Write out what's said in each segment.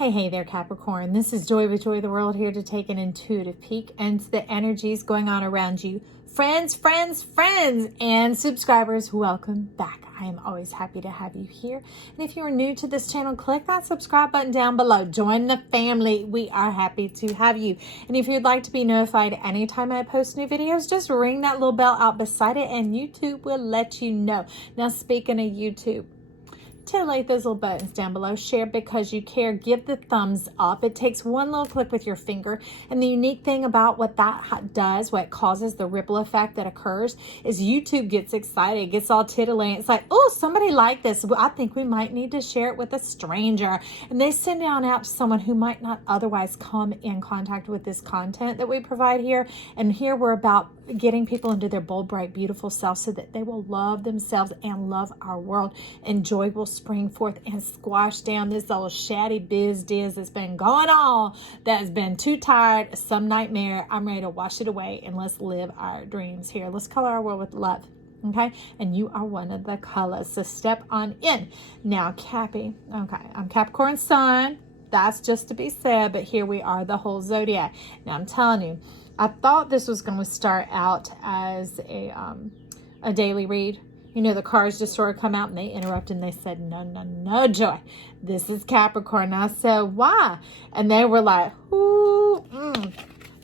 Hey there, Capricorn. This is Joy with Joy of the World, here to take an intuitive peek into the energies going on around you. Friends, and subscribers, welcome back. I am always happy to have you here. And if you are new to this channel, click that subscribe button down below. Join the family. We are happy to have you. And if you'd like to be notified anytime I post new videos, just ring that little bell out beside it and YouTube will let you know. Now, speaking of YouTube, titillate those little buttons down below. Share because you care. Give the thumbs up. It takes one little click with your finger. And the unique thing about what that does, what causes the ripple effect that occurs, is YouTube gets excited, gets all titillating. It's like, oh, somebody liked this. Well, I think we might need to share it with a stranger. And they send it on out to someone who might not otherwise come in contact with this content that we provide here. And here we're about getting people into their bold, bright, beautiful self so that they will love themselves and love our world. And joy will spring forth and squash down this old shatty biz diz that's been going on, that has been too tired, some nightmare. I'm ready to wash it away, and let's live our dreams here. Let's color our world with love. Okay, and you are one of the colors, so step on in. Now, Cappy, okay, I'm Capricorn Sun. That's just to be said, but here we are, the whole zodiac. Now, I'm telling you, I thought this was going to start out as a daily read. You know, the cards just sort of come out and they interrupt and they said, no, Joy, this is Capricorn. And I said, why? And they were like, ooh,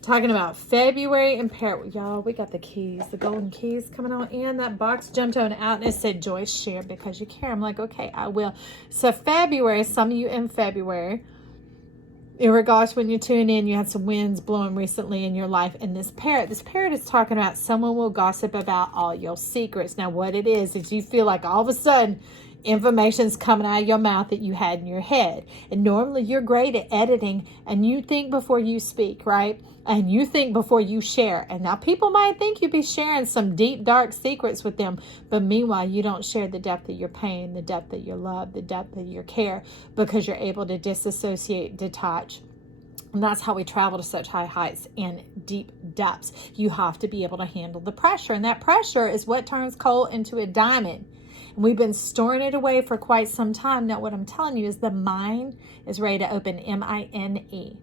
talking about February and y'all, we got the keys, the golden keys coming on in. That box jumped on out and it said, Joy, share because you care. I'm like, okay, I will. So February, some of you in February, in regards when you tune in, you had some winds blowing recently in your life. And this parrot is talking about someone will gossip about all your secrets. Now, what it is you feel like all of a sudden information's coming out of your mouth that you had in your head. And normally you're great at editing and you think before you speak, right? And you think before you share. And now people might think you'd be sharing some deep, dark secrets with them. But meanwhile, you don't share the depth of your pain, the depth of your love, the depth of your care, because you're able to disassociate, detach. And that's how we travel to such high heights and deep depths. You have to be able to handle the pressure. And that pressure is what turns coal into a diamond. And we've been storing it away for quite some time. Now, what I'm telling you is the mind is ready to open, M-I-N-E.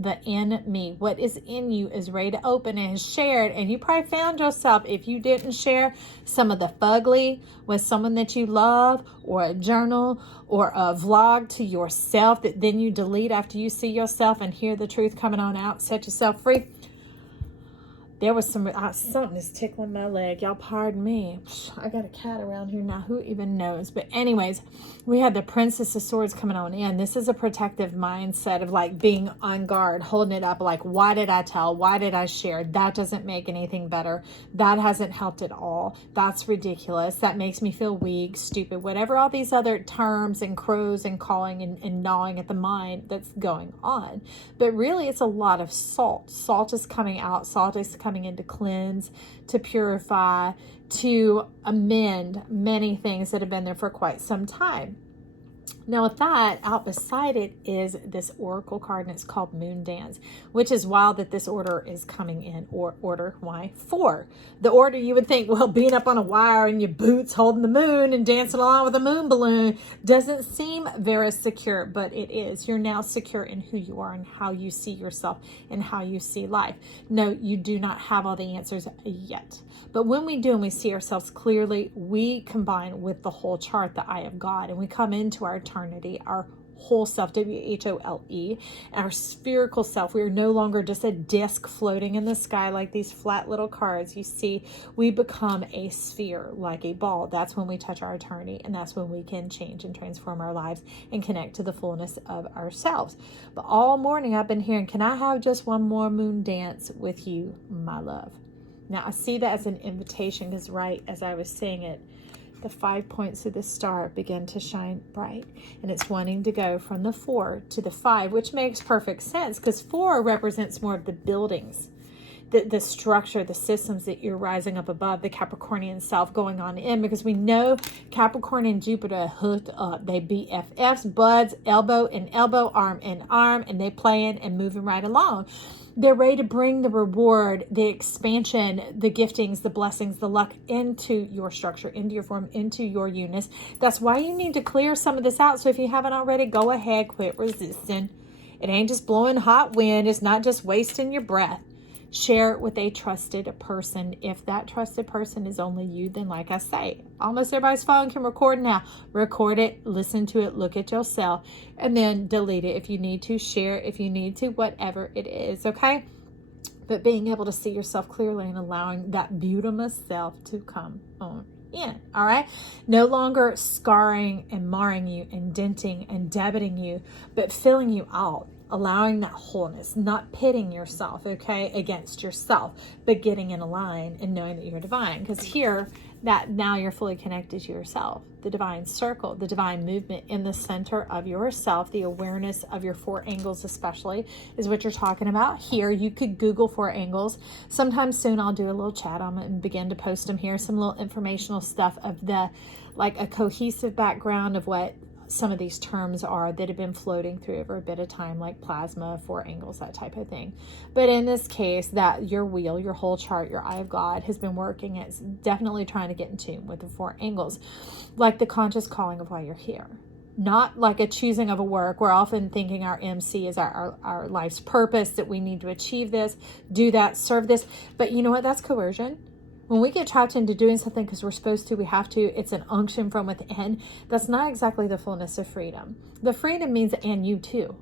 The in me, what is in you is ready to open and is shared. And you probably found yourself, if you didn't share some of the fugly with someone that you love, or a journal or a vlog to yourself that then you delete after you see yourself and hear the truth coming on out, set yourself free. There was something is tickling my leg. Y'all pardon me. I got a cat around here now. Who even knows? But anyways, we had the Princess of Swords coming on in. This is a protective mindset of like being on guard, holding it up. Like, why did I tell? Why did I share? That doesn't make anything better. That hasn't helped at all. That's ridiculous. That makes me feel weak, stupid, whatever all these other terms and crows and calling and gnawing at the mind that's going on. But really, it's a lot of salt. Salt is coming out. Salt is coming in to cleanse, to purify, to amend many things that have been there for quite some time. Now with that, out beside it is this oracle card, and it's called Moon Dance, which is wild that this order is coming in. Order, why? 4. The order you would think, well, being up on a wire in your boots, holding the moon and dancing along with a moon balloon doesn't seem very secure, but it is. You're now secure in who you are and how you see yourself and how you see life. No, you do not have all the answers yet. But when we do and we see ourselves clearly, we combine with the whole chart, the eye of God, and we come into our eternity, our whole self, W-H-O-L-E, our spherical self. We are no longer just a disc floating in the sky like these flat little cards. You see, we become a sphere, like a ball. That's when we touch our eternity, and that's when we can change and transform our lives and connect to the fullness of ourselves. But all morning I've been hearing, can I have just one more moon dance with you, my love? Now, I see that as an invitation because right as I was saying it, the 5 points of the star begin to shine bright. And it's wanting to go from the 4 to the 5, which makes perfect sense because 4 represents more of the buildings, the structure, the systems that you're rising up above, the Capricornian self going on in, because we know Capricorn and Jupiter are hooked up. They BFFs, buds, elbow in elbow, arm in arm, and they playing and moving right along. They're ready to bring the reward, the expansion, the giftings, the blessings, the luck into your structure, into your form, into your units. That's why you need to clear some of this out. So if you haven't already, go ahead, quit resisting. It ain't just blowing hot wind. It's not just wasting your breath. Share it with a trusted person. If that trusted person is only you, then like I say, almost everybody's phone can record now. Record it, listen to it, look at yourself, and then delete it if you need to, share it if you need to, whatever it is, okay? But being able to see yourself clearly and allowing that beautiful self to come on in, all right? No longer scarring and marring you and denting and debiting you, but filling you out, allowing that wholeness, not pitting yourself, okay, against yourself, but getting in a line and knowing that you're divine. Because here, that now you're fully connected to yourself, the divine circle, the divine movement in the center of yourself, the awareness of your 4 angles especially is what you're talking about here. You could Google 4 angles. Sometime soon I'll do a little chat on it and begin to post them here, some little informational stuff of the, like a cohesive background of what some of these terms are that have been floating through over a bit of time, like plasma, 4 angles, that type of thing. But in this case, that your wheel, your whole chart, your eye of God has been working. It's definitely trying to get in tune with the 4 angles, like the conscious calling of why you're here. Not like a choosing of a work. We're often thinking our MC is our life's purpose, that we need to achieve this, do that, serve this. But you know what? That's coercion. When we get trapped into doing something because we're supposed to, we have to, it's an unction from within. That's not exactly the fullness of freedom. The freedom means, and you too,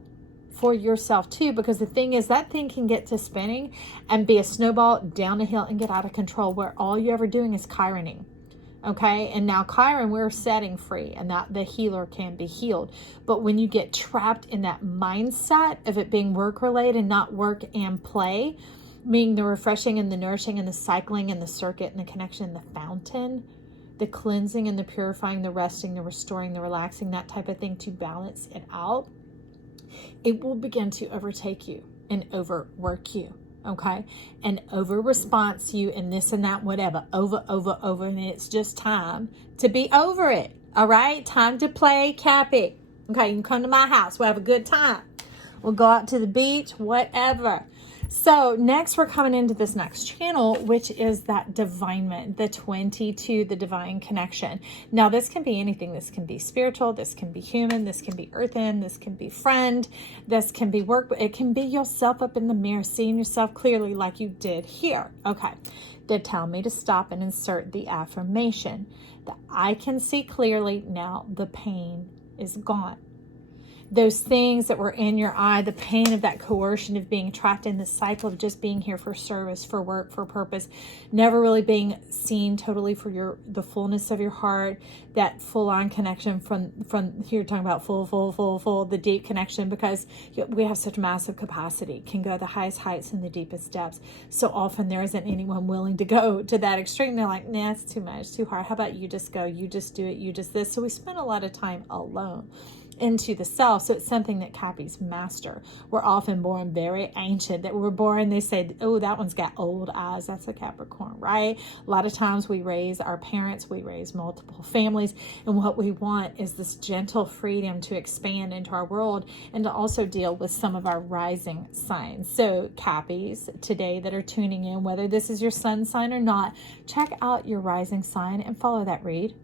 for yourself too, because the thing is that thing can get to spinning and be a snowball down the hill and get out of control where all you're ever doing is chironing. Okay. And now Chiron, we're setting free and that the healer can be healed. But when you get trapped in that mindset of it being work related and not work and play, meaning the refreshing and the nourishing and the cycling and the circuit and the connection and the fountain, the cleansing and the purifying, the resting, the restoring, the relaxing, that type of thing to balance it out, it will begin to overtake you and overwork you, okay? And over response you and this and that, whatever, over, and it's just time to be over it, all right? Time to play Cappy. Okay, you can come to my house. We'll have a good time. We'll go out to the beach, whatever. So next we're coming into this next channel, which is that divinement, the 22, the divine connection. Now this can be anything. This can be spiritual. This can be human. This can be earthen. This can be friend. This can be work. It can be yourself up in the mirror, seeing yourself clearly like you did here. Okay. They tell me to stop and insert the affirmation that I can see clearly now. The pain is gone. Those things that were in your eye, the pain of that coercion of being trapped in the cycle of just being here for service, for work, for purpose, never really being seen totally for the fullness of your heart, that full-on connection from here, talking about full, the deep connection, because we have such massive capacity, can go the highest heights and the deepest depths. So often there isn't anyone willing to go to that extreme. They're like, nah, it's too much, too hard. How about you just go, you just do it, you just this. So we spend a lot of time alone into the self. So it's something that Cappies master. We're often born very ancient, that we're born, they say, oh, that one's got old eyes. That's a Capricorn, right? A lot of times we raise our parents, we raise multiple families, and what we want is this gentle freedom to expand into our world and to also deal with some of our rising signs. So Cappies today that are tuning in, whether this is your sun sign or not, check out your rising sign and follow that read.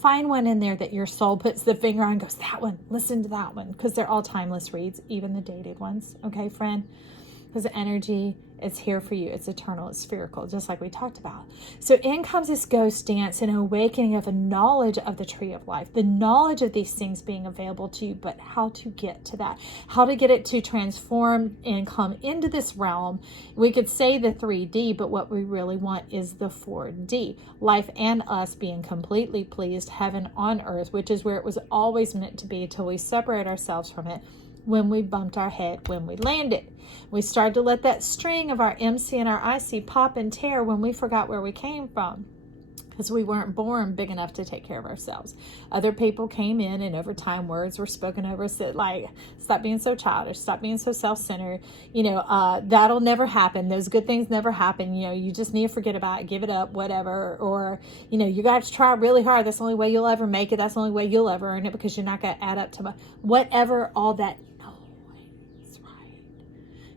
Find one in there that your soul puts the finger on and goes, that one, listen to that one, because they're all timeless reads, even the dated ones. Okay, friend? Because the energy is here for you. It's eternal. It's spherical, just like we talked about. So in comes this ghost dance and awakening of a knowledge of the tree of life, the knowledge of these things being available to you, but how to get to that, how to get it to transform and come into this realm. We could say the 3D, but what we really want is the 4D, life and us being completely pleased, heaven on earth, which is where it was always meant to be till we separate ourselves from it. When we bumped our head, when we landed. We started to let that string of our MC and our IC pop and tear when we forgot where we came from, because we weren't born big enough to take care of ourselves. Other people came in, and over time words were spoken over us that, like, stop being so childish, stop being so self-centered, that'll never happen, those good things never happen, you just need to forget about it, give it up, whatever, or you got to try really hard, that's the only way you'll ever make it, that's the only way you'll ever earn it, because you're not going to add up to whatever, all that.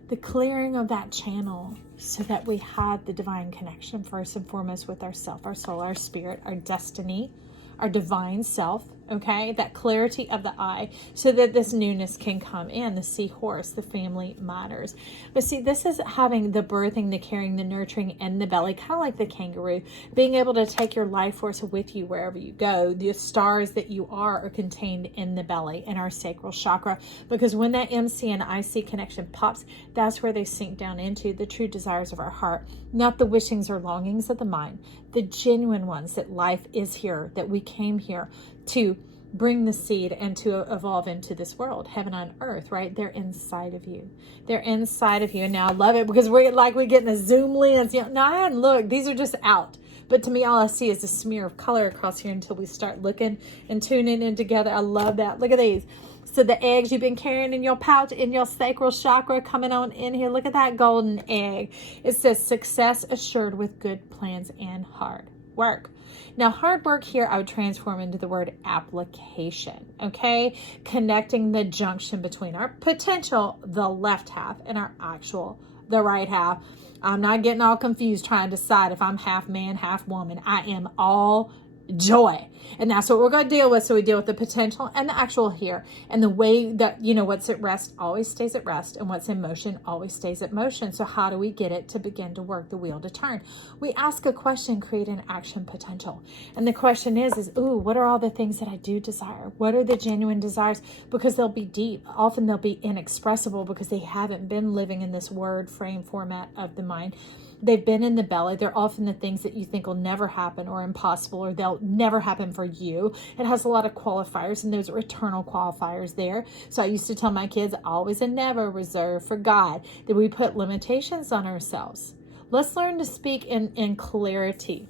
The clearing of that channel so that we have the divine connection first and foremost with ourself, our soul, our spirit, our destiny, our divine self, okay? That clarity of the eye, so that this newness can come in. The seahorse, the family matters. But see, this is having the birthing, the caring, the nurturing in the belly, kind of like the kangaroo, being able to take your life force with you wherever you go. The stars that you are contained in the belly, in our sacral chakra, because when that MC and IC connection pops, that's where they sink down into the true desires of our heart, not the wishings or longings of the mind, the genuine ones, that life is here, that we came here to bring the seed and to evolve into this world, heaven on earth, right? They're inside of you. They're inside of you. And now I love it because we're getting a zoom lens. You know, no, I hadn't looked. These are just out. But to me, all I see is a smear of color across here until we start looking and tuning in together. I love that. Look at these. So the eggs you've been carrying in your pouch, in your sacral chakra, coming on in here. Look at that golden egg. It says success assured with good plans and hard work. Now, hard work here, I would transform into the word application, okay? Connecting the junction between our potential, the left half, and our actual, the right half. I'm not getting all confused trying to decide if I'm half man, half woman. I am all joy. And that's what we're going to deal with. So we deal with the potential and the actual here. And the way that, you know, what's at rest always stays at rest, and what's in motion always stays at motion. So how do we get it to begin to work, the wheel to turn? We ask a question, create an action potential. And the question is, ooh, what are all the things that I do desire? What are the genuine desires? Because they'll be deep. Often they'll be inexpressible because they haven't been living in this word frame format of the mind. They've been in the belly. They're often the things that you think will never happen or impossible, or they'll never happen for you. It has a lot of qualifiers, and those are eternal qualifiers there. So I used to tell my kids, always and never reserved for God, that we put limitations on ourselves. Let's learn to speak in clarity.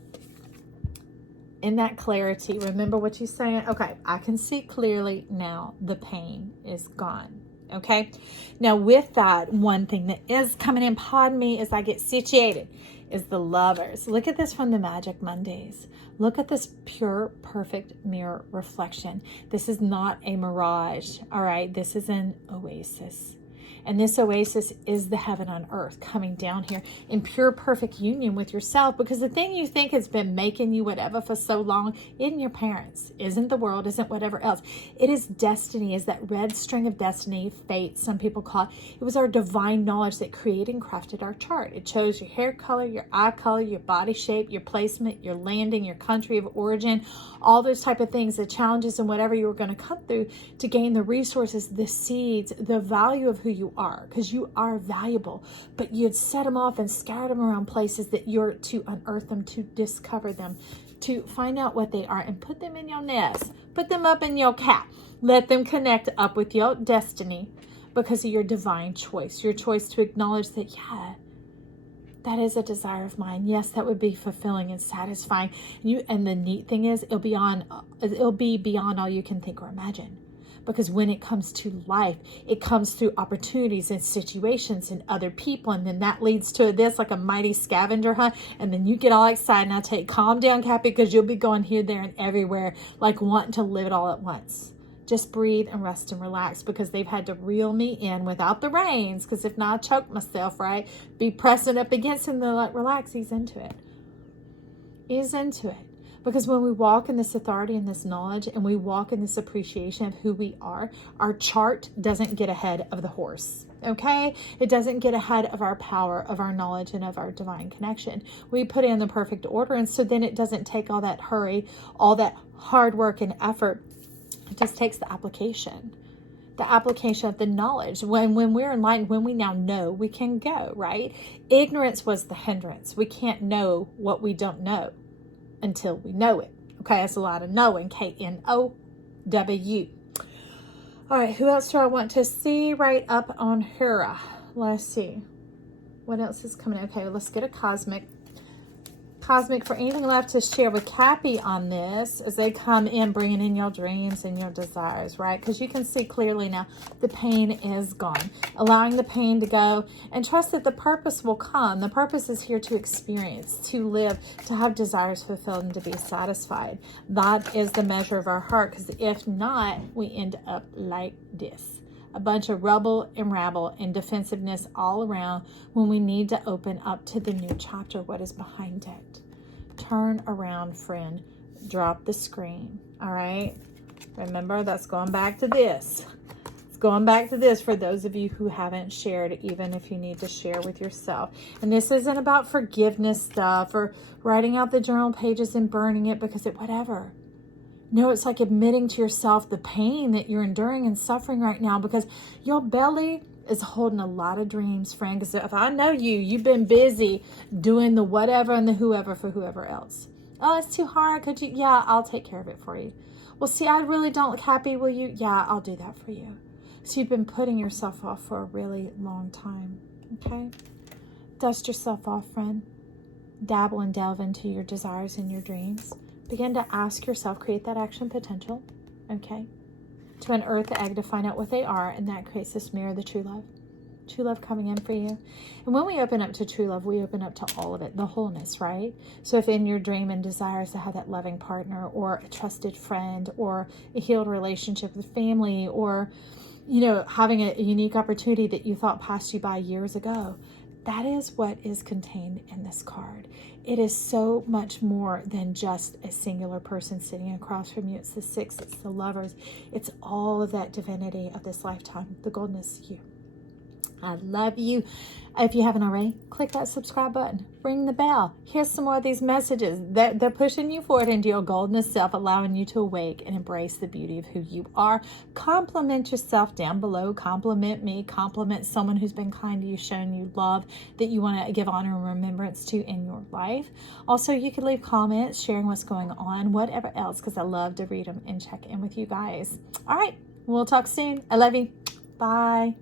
In that clarity, remember what you're saying. Okay, I can see clearly now. The pain is gone. Okay, now with that, one thing that is coming in upon me as I get situated is the lovers. Look at this from the Magic Mondays. Look at this pure, perfect mirror reflection. This is not a mirage, all right? This is an oasis. And this oasis is the heaven on earth coming down here in pure, perfect union with yourself. Because the thing you think has been making you whatever for so long isn't your parents, isn't the world, isn't whatever else. It is destiny, is that red string of destiny, fate, some people call it. It was our divine knowledge that created and crafted our chart. It chose your hair color, your eye color, your body shape, your placement, your landing, your country of origin, all those type of things, the challenges and whatever you were going to come through to gain the resources, the seeds, the value of who you are, because you are valuable. But you'd set them off and scattered them around places that you're to unearth them, to discover them, to find out what they are, and put them in your nest, put them up in your cap, let them connect up with your destiny because of your divine choice, your choice to acknowledge that, yeah, that is a desire of mine. Yes, that would be fulfilling and satisfying. And the neat thing is, it'll be beyond all you can think or imagine. Because when it comes to life, it comes through opportunities and situations and other people. And then that leads to this, like a mighty scavenger hunt. And then you get all excited. And I tell you, calm down, Cappy, because you'll be going here, there, and everywhere, like wanting to live it all at once. Just breathe and rest and relax, because they've had to reel me in without the reins. Because if not, I choke myself, right? Be pressing up against him. They're like, relax. He's into it. He's into it. Because when we walk in this authority and this knowledge, and we walk in this appreciation of who we are, our chart doesn't get ahead of the horse. Okay? It doesn't get ahead of our power, of our knowledge, and of our divine connection. We put in the perfect order, and so then it doesn't take all that hurry, all that hard work and effort. It just takes the application of the knowledge. When we're enlightened, when we now know, we can go, right? Ignorance was the hindrance. We can't know what we don't know until we know it. Okay, that's a lot of knowing. K-N-O-W. All right, who else do I want to see right up on here? Let's see. What else is coming? Okay, let's get a cosmic for anything left to share with Cappy on this as they come in, bringing in your dreams and your desires, right? Because you can see clearly now the pain is gone. Allowing the pain to go and trust that the purpose will come. The purpose is here to experience, to live, to have desires fulfilled, and to be satisfied. That is the measure of our heart, because if not, we end up like this. A bunch of rubble and rabble and defensiveness all around, when we need to open up to the new chapter, what is behind it. Turn around, friend. Drop the screen. All right? Remember, that's going back to this. It's going back to this for those of you who haven't shared, even if you need to share with yourself. And this isn't about forgiveness stuff or writing out the journal pages and burning it because whatever. No, it's like admitting to yourself the pain that you're enduring and suffering right now, because your belly is holding a lot of dreams, friend. Because if I know you, you've been busy doing the whatever and the whoever for whoever else. Oh, it's too hard. Could you? Yeah, I'll take care of it for you. Well, see, I really don't look happy. Will you? Yeah, I'll do that for you. So you've been putting yourself off for a really long time. Okay? Dust yourself off, friend. Dabble and delve into your desires and your dreams. Begin to ask yourself, create that action potential. Okay? To unearth the egg to find out what they are, and that creates this mirror, the true love. True love coming in for you. And when we open up to true love, we open up to all of it, the wholeness, right? So if in your dream and desires to have that loving partner or a trusted friend or a healed relationship with family or, having a unique opportunity that you thought passed you by years ago, that is what is contained in this card. It is so much more than just a singular person sitting across from you. It's the six, it's the lovers. It's all of that divinity of this lifetime, the goldness you. I love you. If you haven't already, click that subscribe button. Ring the bell. Here's some more of these messages. They're pushing you forward into your golden self, allowing you to awake and embrace the beauty of who you are. Compliment yourself down below. Compliment me. Compliment someone who's been kind to you, shown you love that you want to give honor and remembrance to in your life. Also, you can leave comments sharing what's going on, whatever else, because I love to read them and check in with you guys. All right. We'll talk soon. I love you. Bye.